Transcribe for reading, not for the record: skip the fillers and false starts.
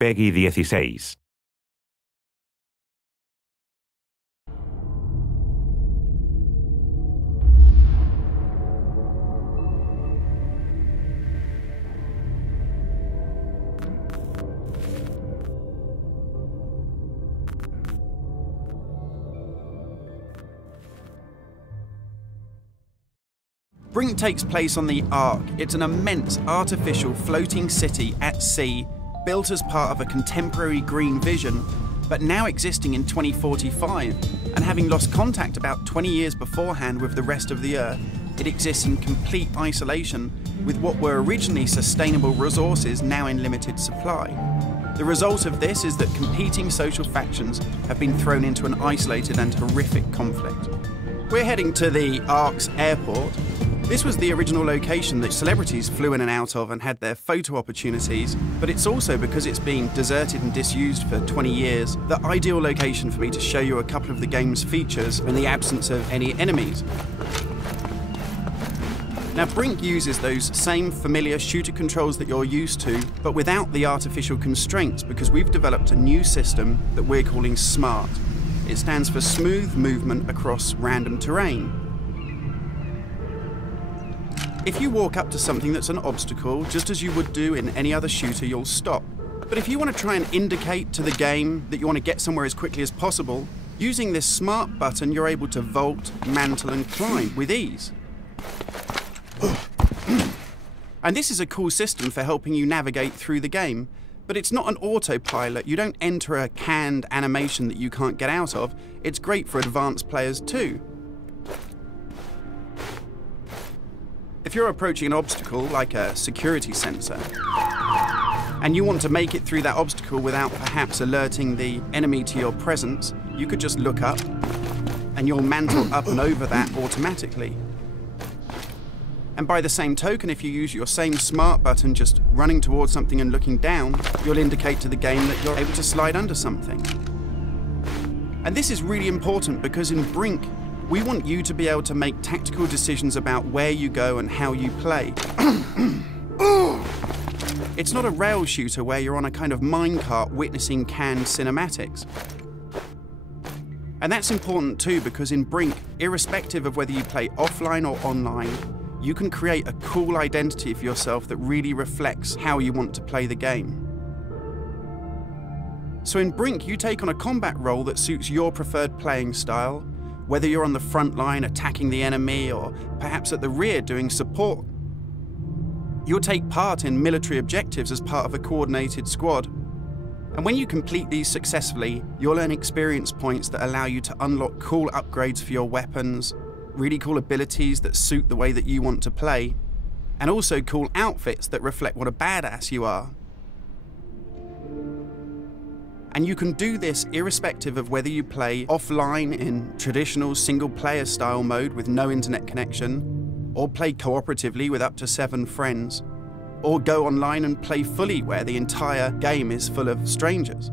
Peggy 16. Brink takes place on the Ark. It's an immense artificial floating city at sea, built as part of a contemporary green vision, but now existing in 2045, and having lost contact about 20 years beforehand with the rest of the Earth, it exists in complete isolation with what were originally sustainable resources now in limited supply. The result of this is that competing social factions have been thrown into an isolated and horrific conflict. We're heading to the Ark's airport. This was the original location that celebrities flew in and out of and had their photo opportunities, but it's also, because it's been deserted and disused for 20 years, the ideal location for me to show you a couple of the game's features in the absence of any enemies. Now, Brink uses those same familiar shooter controls that you're used to, but without the artificial constraints, because we've developed a new system that we're calling SMART. It stands for Smooth Movement Across Random Terrain. If you walk up to something that's an obstacle, just as you would do in any other shooter, you'll stop. But if you want to try and indicate to the game that you want to get somewhere as quickly as possible, using this SMART button, you're able to vault, mantle, and climb with ease. And this is a cool system for helping you navigate through the game, but it's not an autopilot. You don't enter a canned animation that you can't get out of. It's great for advanced players too. If you're approaching an obstacle, like a security sensor, and you want to make it through that obstacle without perhaps alerting the enemy to your presence, you could just look up, and you'll mantle up and over that automatically. And by the same token, if you use your same SMART button just running towards something and looking down, you'll indicate to the game that you're able to slide under something. And this is really important because in Brink, we want you to be able to make tactical decisions about where you go and how you play. It's not a rail shooter where you're on a kind of minecart witnessing canned cinematics. And that's important too, because in Brink, irrespective of whether you play offline or online, you can create a cool identity for yourself that really reflects how you want to play the game. So in Brink, you take on a combat role that suits your preferred playing style, whether you're on the front line attacking the enemy or perhaps at the rear doing support. You'll take part in military objectives as part of a coordinated squad. And when you complete these successfully, you'll earn experience points that allow you to unlock cool upgrades for your weapons, really cool abilities that suit the way that you want to play, and also cool outfits that reflect what a badass you are. And you can do this irrespective of whether you play offline in traditional single-player style mode with no internet connection, or play cooperatively with up to 7 friends, or go online and play fully where the entire game is full of strangers.